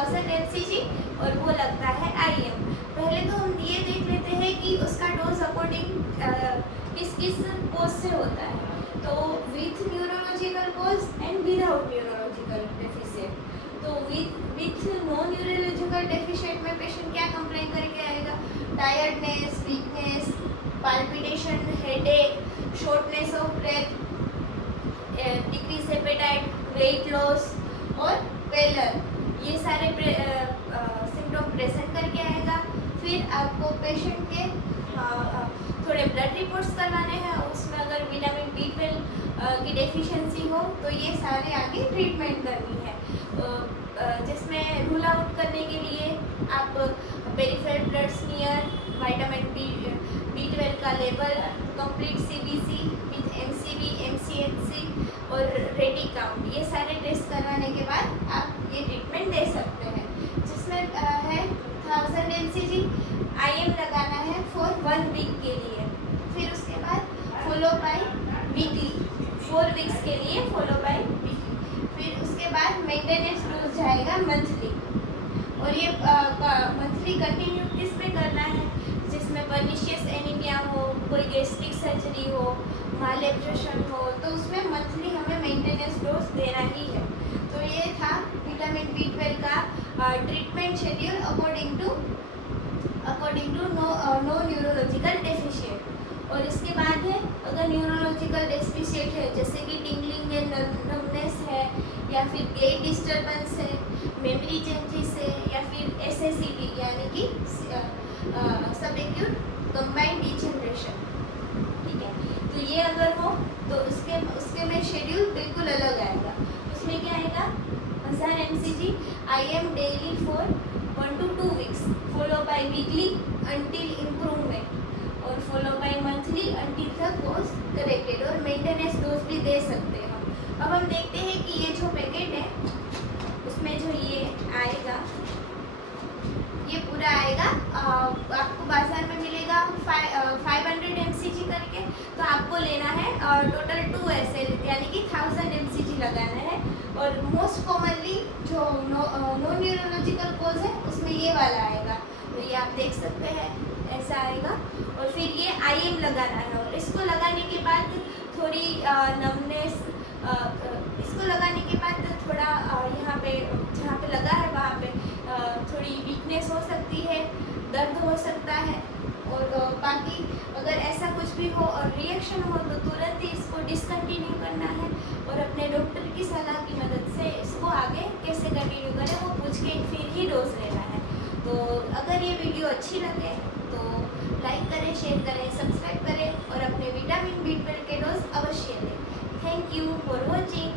1000 mcg और वो लगता है IM। पहले तो हम ये देख लेते हैं कि उसका डोज अकॉर्डिंग किस किस कोज से होता है। तो with neurological cause and without neurological deficient. तो विथ नो न्यूरोलॉजिकल डेफिशिएंट में पेशेंट क्या कंप्लेन करके आएगा? Tiredness, weakness, palpitation, headache, shortness of breath, decrease appetite, weight loss और पेलर, ये सारे सिम्टम प्रेजेंट करके आएगा। फिर आपको पेशेंट के थोड़े ब्लड रिपोर्ट्स करवाने हैं, उसमें अगर विटामिन B12 की डेफिशिएंसी हो तो ये सारे आगे ट्रीटमेंट करनी है। जिसमें रूल आउट करने के लिए आप peripheral blood smear, vitamin B12 का level, complete CBC with MCV, MCHC और रेडी काउंट, ये सारे टेस्ट करवाने के बाद आप ये ट्रीटमेंट दे सकते हैं। जिसमें है 1000 mcg IM लगाना है फॉर 1 वीक के लिए। फिर उसके बाद फॉलो बाय वीकली, 4 वीक्स के लिए फॉलो बाय वीकली। फिर उसके बाद मेंटेनेंस डोज जाएगा मंथली। और ये मंथली कंटिन्यू किस पे करना है? जिसमें पर्निशियस एनीमिया हो, कोई गैस्ट्रिक सर्जरी हो, मालएब्जॉर्प्शन हो, तो उसमें मंथली हमें मेंटेनेंस डोज देना ही है। तो ये था विटामिन B12 का treatment schedule according to no neurological deficient. और इसके बाद है अगर न्यूरोलॉजिकल डेफिशिएंट है, जैसे कि टिंगलिंग है, नमनेस है, या फिर गेट डिस्टर्बेंस है, मेमोरी चेंजेस है, या फिर SACD यानी कि सब एक्यूट कंबाइंड डिजनरेशन, ठीक है। तो ये अगर हो तो उसके में शेड्यूल बिल्कुल अलग आएगा। उसमें क्या आएगा? 1000 mcg IM daily for 1 to 2 weeks, follow by weekly until improvement, और follow by monthly until the course corrected. और मेंटेनेंस डोज भी दे सकते हैं हम। अब हम देखते हैं कि ये जो पैकेट है उसमें जो ये आएगा, ये पूरा आएगा, आपको बाजार में मिलेगा 500 mcg करके। तो आपको लेना है और टोटल 2 ऐसे यानी कि 1000 mcg लगाना है। और मोस्ट कॉमनली जो नो न्यूरोलॉजिकल कोज है उसमें ये वाला आएगा। तो ये आप देख सकते हैं, ऐसा आएगा। और फिर ये IM लगाना है। और इसको लगाने के बाद थोड़ी नमनेस, इसको लगाने के बाद थोड़ा यहाँ पे जहाँ पे लगा है वहाँ पे थोड़ी वीकनेस हो सकती है, दर्द हो सकता है। और बाकी अगर ऐसा कुछ भी हो और रिएक्शन हो तो तुरंत ही इसको डिसकंटिन्यू करना है और अपने डॉक्टर की सलाह की मदद से इसको आगे कैसे कंटिन्यू करें वो पूछ के फिर ही डोज लेना है। तो अगर ये वीडियो अच्छी लगे तो लाइक करें, शेयर करें, सब्सक्राइब करें और अपने विटामिन B12 के डोज अवश्य लें। Thank you for watching.